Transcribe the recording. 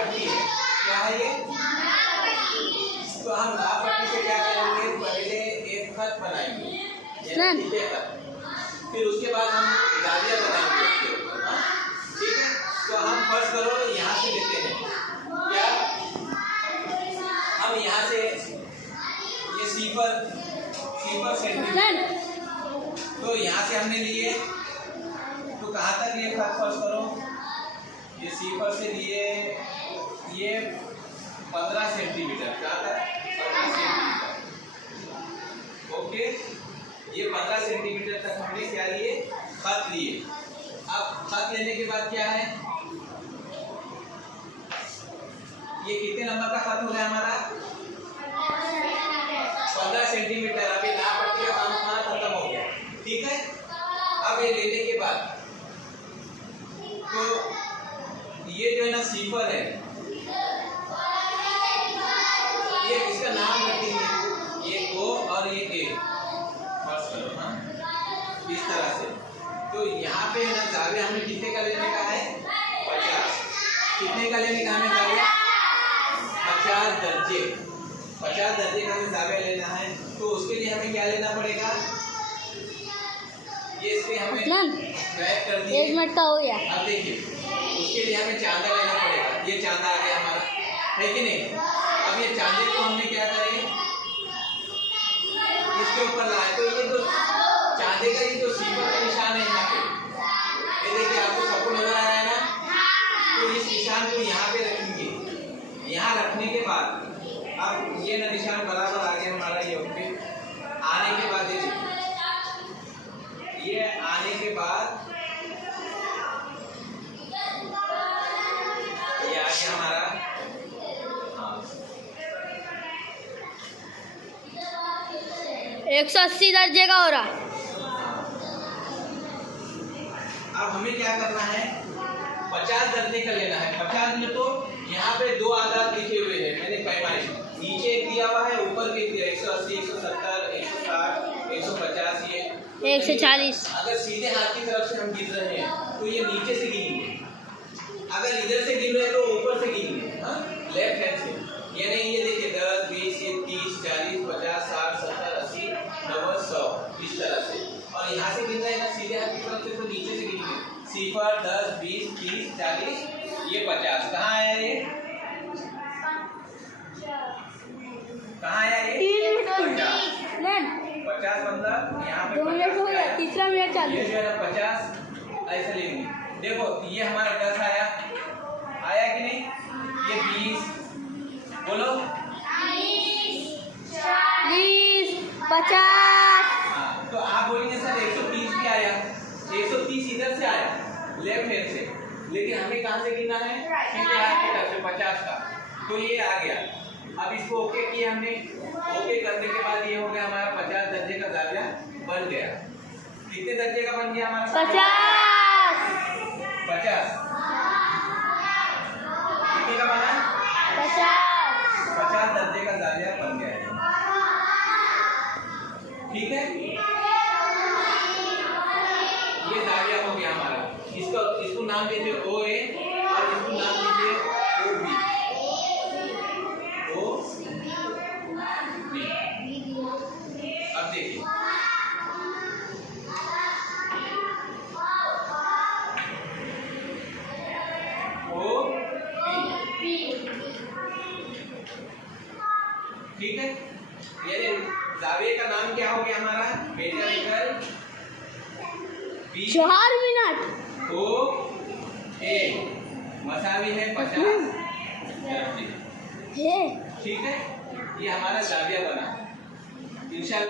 पट्टी है। क्या है ये? तो हम नाव पट्टी से क्या करेंगे, पहले एक खत बनाएंगे, फिर उसके बाद हम जालियां बनाएंगे उसके ऊपर। ठीक है, तो हम फर्स्ट करो यहाँ से लेते हैं। क्या हम यहाँ से ये सीपर सेंटीमीटर, तो यहाँ से हमने लिए, तो कहाँ तक लिए खत फर्स्ट करो, ये सीपर से लिए ये 15 सेंटीमीटर। क्या था? 15 सेंटीमीटर। ओके, ये 15 सेंटीमीटर तक हमने क्या लिए, खत लिए। अब खत लेने के बाद क्या है, ये कितने नंबर का खत हो गया हमारा? 15 सेंटीमीटर। अभी नाप पट्टी का काम हमारा खत्म हो गया। ठीक है, अब ये लेने के बाद तो ये जो है ना सीपर है, ये इसका नाम रखेंगे, ये O और ये A फर्स्ट करो। हाँ, इस तरह से। तो यहाँ पे ना जावे हमें कितने का लेने का है? 50। कितने का लेने का हमें जावे? 50 दर्जे। 50 दर्जे का हमें जावे लेना है। तो उसके लिए हमें क्या लेना पड़ेगा? ये इसके हमें क्रैक कर दिए। 1 मिनट का हो गया। अब देखिए, उसके लिए हमें चांदा लेना पड़ेगा। ये चांदा आ गया हमारा, है कि नहीं? अब ये चांदे को हमने क्या करे, इसके ऊपर लाए। तो ये जो चांदे का ये जो सीपर का निशान है यहाँ पे, ये देखिए आपको सबको नजर आ रहा है ना? तो इस निशान को यहाँ पे रखेंगे। यहाँ रखने के बाद अब ये ना निशान बराबर आ गया हमारा। ये ओके आने के बाद ये आने के बाद ये आ गया हमारा। हाँ, 180 दर्जे का हो रहा। अब हमें क्या करना है, 50 दर्जे का लेना है। 50 में तो यहाँ पे 2 आधार लिखे हुए हैं, मैंने पैमाने नीचे एक दिया हुआ है, ऊपर भी दिया 180, 170, 160, 150, ये 140। अगर सीधे हाथ की तरफ से हम गिन रहे हैं तो ये नीचे से गिनेंगे, अगर इधर से गिन रहे हैं तो ऊपर से गिनेंगे। लेफ्ट हैंड से, यानी ये देखिए 10, 20, 30, 40, 50, 60, 70, 80, 90, 100 इस तरह से। और यहाँ से गिन रहे हैं ना सीधे हाथ की तरफ से, तो नीचे से गिनेंगे। सिफर 10, 20, 30, 40, ये 50। कहाँ आया ये? कहाँ आया ये? 50 मतलब यहाँ पे 2 मिनट हो गया, तीसरा मिनट चालू। ये जो है ना 50 ऐसे लेंगे। देखो ये हमारा 10 आया कि नहीं? ये 20, बोलो 20, 50। हाँ, तो आप बोलेंगे सर 130 भी आया। 130 इधर से आया लेफ्ट हैंड से, लेकिन हमें कहाँ से गिनना है? सीधे हाथ की तरफ से 50 का। तो ये आ गया। अब इसको ओके किया हमने। ओके करने के बाद ये हो गया हमारा 50 दर्जे का जाविया बन गया। कितने दर्जे का बन गया हमारा? 50। 50 कितने का बना? 50 दर्जे का जाविया बन गया है। ठीक है, ये जाविया हो गया हमारा। इसको नाम दीजिए OA और इसको नाम दीजिए OB। अब देखिए OB, ठीक है। यानी जाविये का नाम क्या हो गया हमारा? Major 4 minute. OA मसावी है 50 दर्जे। ठीक है, ये हमारा जाविया बना। इंशाल्लाह।